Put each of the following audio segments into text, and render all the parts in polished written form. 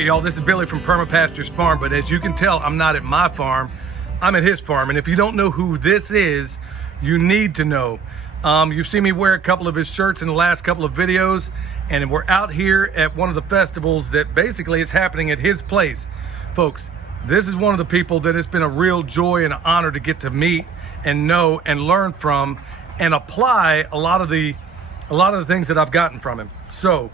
right, y'all, this is Billy from Perma Pastures Farm, but as you can tell, I'm not at my farm, I'm at his farm. And if you don't know who this is, you need to know. You've seen me wear a couple of his shirts in the last couple of videos, and we're out here at one of the festivals that basically it's happening at his place. Folks, this is one of the people that it's been a real joy and an honor to get to meet and know and learn from and apply a lot of the things that I've gotten from him. So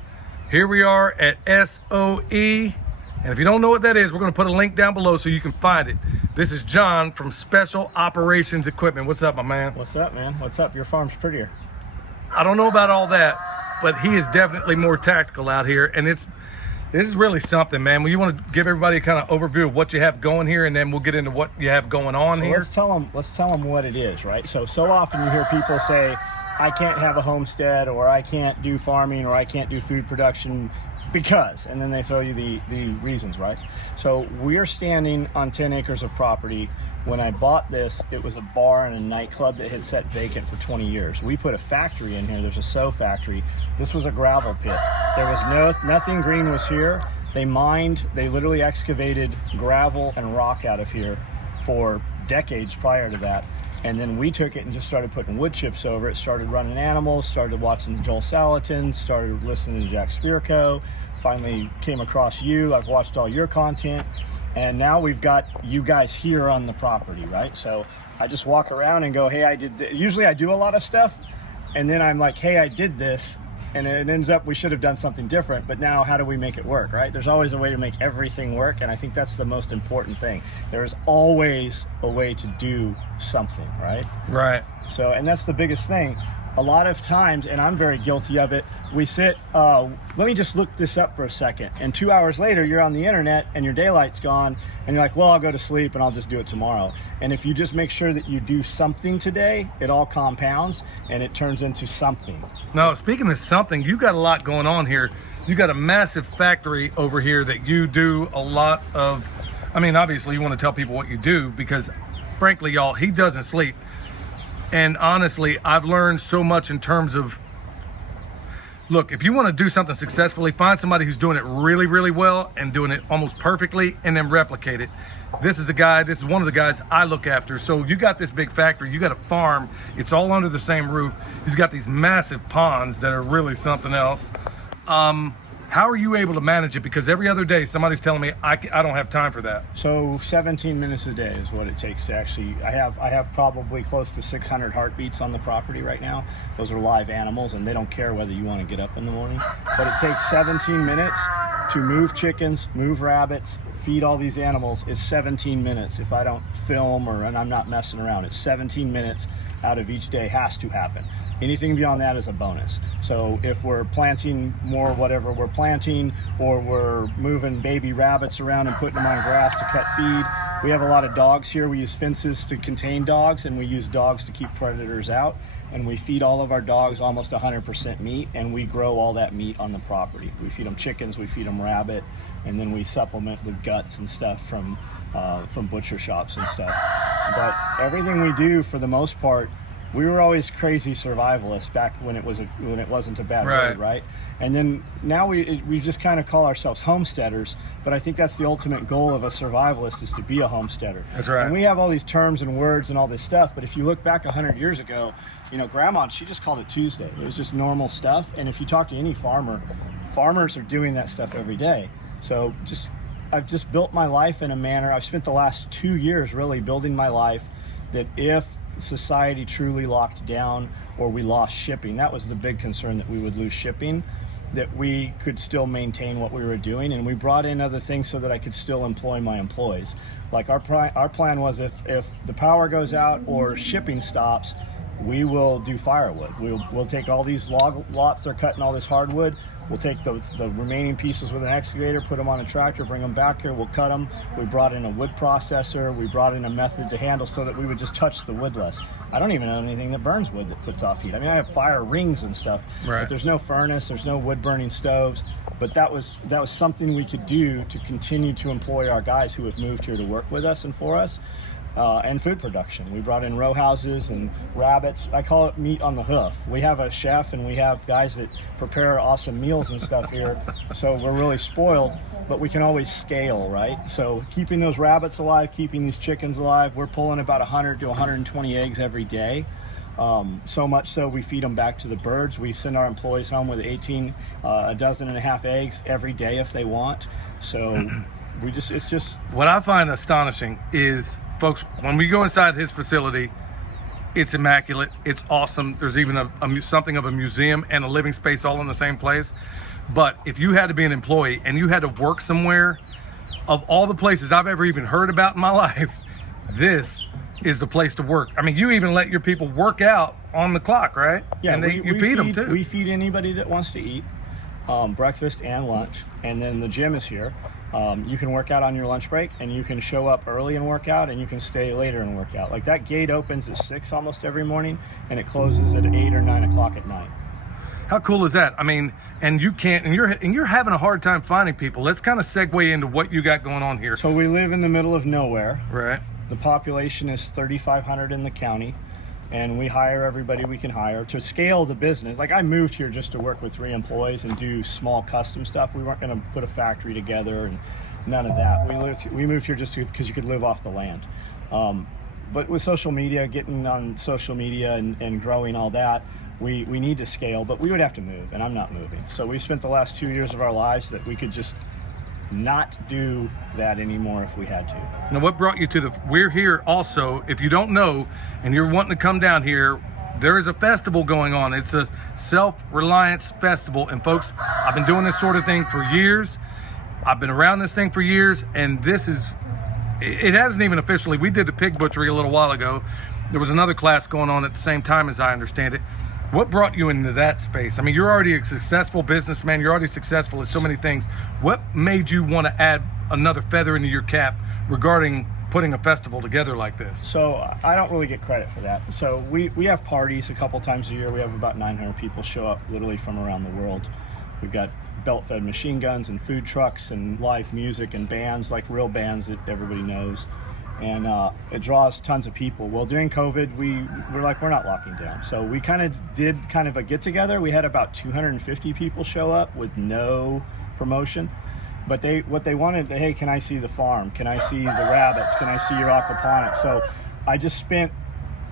here we are at SOE, and if you don't know what that is, we're going to put a link down below so you can find it. This is John from Special Operations Equipment. What's up, my man? What's up, man? What's up? Your farm's prettier. I don't know about all that, but he is definitely more tactical out here, and this is really something, man. Well, you want to give everybody a kind of overview of what you have going here, and then we'll get into what you have going on here. Let's tell them what it is, right? So often you hear people say, I can't have a homestead, or I can't do farming, or I can't do food production because, and then they throw you the reasons, right? So we're standing on 10 acres of property. When I bought this, it was a bar and a nightclub that had sat vacant for 20 years. We put a factory in here. There's a sew factory. This was a gravel pit. There was nothing green was here. They literally excavated gravel and rock out of here for decades prior to that. And then we took it and just started putting wood chips over it, started running animals, started watching Joel Salatin, started listening to Jack Spirko, finally came across you. I've watched all your content, and now we've got you guys here on the property, right? So I just walk around and go, hey, I did this. Usually I do a lot of stuff, and then I'm like, hey, I did this, and it ends up we should have done something different, but now how do we make it work, right? There's always a way to make everything work, and I think that's the most important thing. There's always a way to do something, right? Right. So, and that's the biggest thing. A lot of times, and I'm very guilty of it, we sit, let me just look this up for a second, and 2 hours later you're on the internet and your daylight's gone, and you're like, well, I'll go to sleep and I'll just do it tomorrow. And if you just make sure that you do something today, it all compounds and it turns into something. Now, speaking of something, you got a lot going on here. You got a massive factory over here that you do a lot of. I mean, obviously you want to tell people what you do, because frankly, y'all, he doesn't sleep. And honestly, I've learned so much in terms of, look, if you want to do something successfully, find somebody who's doing it really, really well and doing it almost perfectly, and then replicate it. This is one of the guys I look after. So you got this big factory, you got a farm, it's all under the same roof. He's got these massive ponds that are really something else. How are you able to manage it? Because every other day somebody's telling me I don't have time for that. So 17 minutes a day is what it takes to actually, I have probably close to 600 heartbeats on the property right now. Those are live animals, and they don't care whether you want to get up in the morning. But it takes 17 minutes to move chickens, move rabbits, feed all these animals. It's 17 minutes if I don't film and I'm not messing around. It's 17 minutes out of each day has to happen. Anything beyond that is a bonus. So if we're planting more whatever we're planting, or we're moving baby rabbits around and putting them on grass to cut feed, we have a lot of dogs here. We use fences to contain dogs, and we use dogs to keep predators out. And we feed all of our dogs almost 100% meat, and we grow all that meat on the property. We feed them chickens, we feed them rabbit, and then we supplement with guts and stuff from butcher shops and stuff. But everything we do, for the most part, we were always crazy survivalists back when it wasn't a bad word, right? And then now we just kind of call ourselves homesteaders, but I think that's the ultimate goal of a survivalist, is to be a homesteader. That's right. And we have all these terms and words and all this stuff, but if you look back 100 years ago, you know, Grandma, she just called it Tuesday. It was just normal stuff. And if you talk to any farmer, farmers are doing that stuff every day. So I've just built my life in a manner. I've spent the last 2 years really building my life that if society truly locked down or we lost shipping, that was the big concern, that we would lose shipping, that we could still maintain what we were doing. And we brought in other things so that I could still employ my employees. Like our plan was, if the power goes out or shipping stops, we will do firewood. We'll take all these log lots they're cutting all this hardwood. We'll take the remaining pieces with an excavator, put them on a tractor, bring them back here, we'll cut them. We brought in a wood processor, we brought in a method to handle so that we would just touch the wood less. I don't even know anything that burns wood that puts off heat. I mean, I have fire rings and stuff, right, but there's no furnace, there's no wood burning stoves. But that was something we could do to continue to employ our guys who have moved here to work with us and for us. and food production. We brought in row houses and rabbits. I call it meat on the hoof. We have a chef and we have guys that prepare awesome meals and stuff here. So we're really spoiled, but we can always scale, right? So keeping those rabbits alive, keeping these chickens alive, we're pulling about 100 to 120 eggs every day. So much so we feed them back to the birds. We send our employees home with a dozen and a half eggs every day if they want. So it's just. What I find astonishing is, folks, when we go inside his facility, it's immaculate. It's awesome. There's even something of a museum and a living space all in the same place. But if you had to be an employee and you had to work somewhere, of all the places I've ever even heard about in my life, this is the place to work. I mean, you even let your people work out on the clock, right? Yeah, and you feed them too. We feed anybody that wants to eat, breakfast and lunch. And then the gym is here. You can work out on your lunch break, and you can show up early and work out, and you can stay later and work out. Like, that gate opens at 6 almost every morning, and it closes at 8 or 9 o'clock at night. How cool is that? I mean, and you're having a hard time finding people. Let's kind of segue into what you got going on here. So we live in the middle of nowhere. Right. The population is 3,500 in the county, and we hire everybody we can hire to scale the business. Like, I moved here just to work with 3 employees and do small custom stuff. We weren't going to put a factory together and none of that. We moved here just because you could live off the land. But with social media, getting on social media and growing all that, we need to scale, but we would have to move, and I'm not moving. So we spent the last 2 years of our lives that we could just not do that anymore if we had to. Now, what brought you to we're here also, if you don't know, and you're wanting to come down here, there is a festival going on. It's a self-reliance festival. And folks, I've been doing this sort of thing for years. I've been around this thing for years, and it hasn't even officially, we did the pig butchery a little while ago. There was another class going on at the same time, as I understand it. What brought you into that space? I mean, you're already a successful businessman. You're already successful at so many things. What made you want to add another feather into your cap regarding putting a festival together like this? So I don't really get credit for that. So we have parties a couple times a year. We have about 900 people show up literally from around the world. We've got belt-fed machine guns and food trucks and live music and bands, like real bands that everybody knows. And it draws tons of people. Well, during COVID, we're not locking down. So we did a get-together. We had about 250 people show up with no promotion. But what they wanted, hey, can I see the farm? Can I see the rabbits? Can I see your aquaponics? So I just spent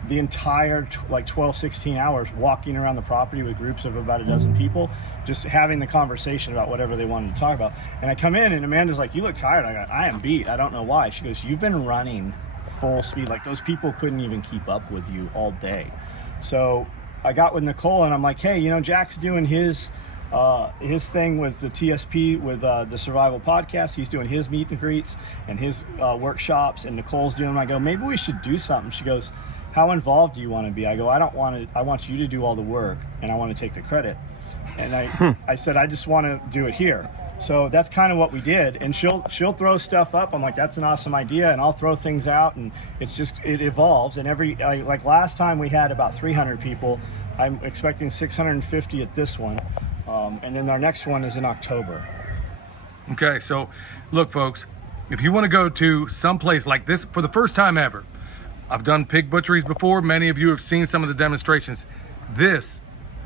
the entire 12, 16 hours walking around the property with groups of about a dozen people, just having the conversation about whatever they wanted to talk about. And I come in and Amanda's like, you look tired. I go, I am beat. I don't know why. She goes, you've been running full speed. Like, those people couldn't even keep up with you all day. So I got with Nicole and I'm like, hey, Jack's doing his thing with the TSP, with the Survival Podcast. He's doing his meet and greets and his workshops, and Nicole's doing them. I go, maybe we should do something. She goes, how involved do you want to be? I go, I want you to do all the work, and I want to take the credit. And I said, I just want to do it here. So that's kind of what we did. And she'll throw stuff up. I'm like, that's an awesome idea. And I'll throw things out, and it evolves. And like last time we had about 300 people. I'm expecting 650 at this one. And then our next one is in October. Okay, so look, folks, if you want to go to some place like this for the first time ever, I've done pig butcheries before. Many of you have seen some of the demonstrations. This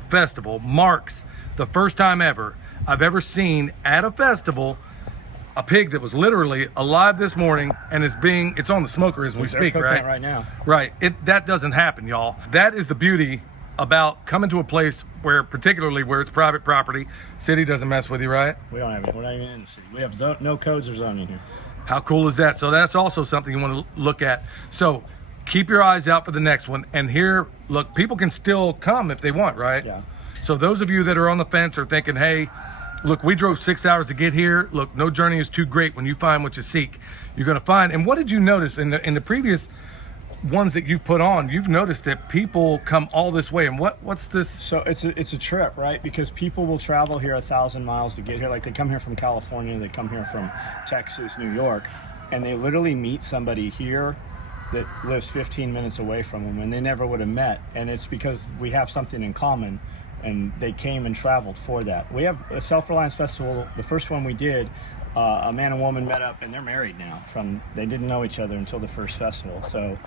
festival marks the first time ever I've ever seen at a festival a pig that was literally alive this morning and it's on the smoker as we speak, right? Right now. Right. That doesn't happen, y'all. That is the beauty about coming to a place particularly where it's private property. City doesn't mess with you, right? We don't have it. We're not even in the city. We have no codes or zoning here. How cool is that? So that's also something you want to look at. So keep your eyes out for the next one. And here, look, people can still come if they want, right? Yeah. So those of you that are on the fence are thinking, hey, look, we drove 6 hours to get here. Look, no journey is too great. When you find what you seek, you're going to find. And what did you notice in the previous ones that you've put on? You've noticed that people come all this way. And what's this? So it's a trip, right? Because people will travel here 1,000 miles to get here. Like, they come here from California, they come here from Texas, New York, and they literally meet somebody here that lives 15 minutes away from them, and they never would have met. And it's because we have something in common, and they came and traveled for that. We have a Self-Reliance Festival. The first one we did, a man and woman met up, and they're married now. They didn't know each other until the first festival. So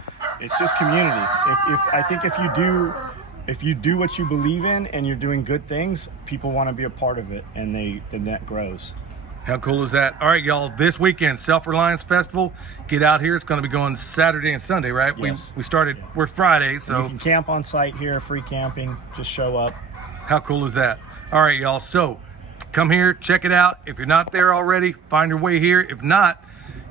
it's just community. I think if you do what you believe in and you're doing good things, people want to be a part of it, and then that grows. How cool is that? All right, y'all, this weekend, Self-Reliance Festival, get out here. It's going to be going Saturday and Sunday, right? Yes. We started, we're Friday, so. You can camp on site here, free camping, just show up. How cool is that? All right, y'all, so come here, check it out. If you're not there already, find your way here. If not,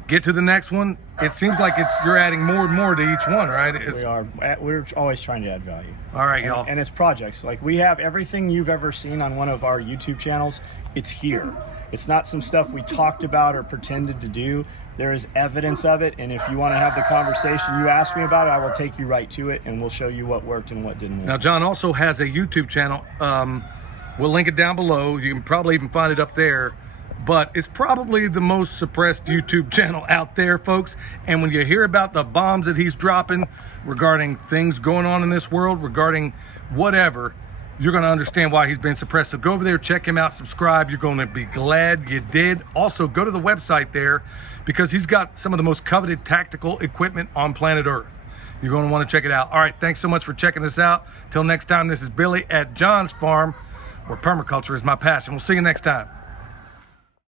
get to the next one. It seems like you're adding more and more to each one, right? We're always trying to add value. All right, y'all. And it's projects. Like, we have everything you've ever seen on one of our YouTube channels. It's here. It's not some stuff we talked about or pretended to do. There is evidence of it, and if you want to have the conversation you ask me about it, I will take you right to it, and we'll show you what worked and what didn't work. Now, John also has a YouTube channel. We'll link it down below. You can probably even find it up there. But it's probably the most suppressed YouTube channel out there, folks. And when you hear about the bombs that he's dropping regarding things going on in this world, regarding whatever, you're going to understand why he's been suppressed. So go over there, check him out, subscribe. You're going to be glad you did. Also, go to the website there because he's got some of the most coveted tactical equipment on planet Earth. You're going to want to check it out. All right, thanks so much for checking this out. Till next time, this is Billy at John's Farm, where permaculture is my passion. We'll see you next time.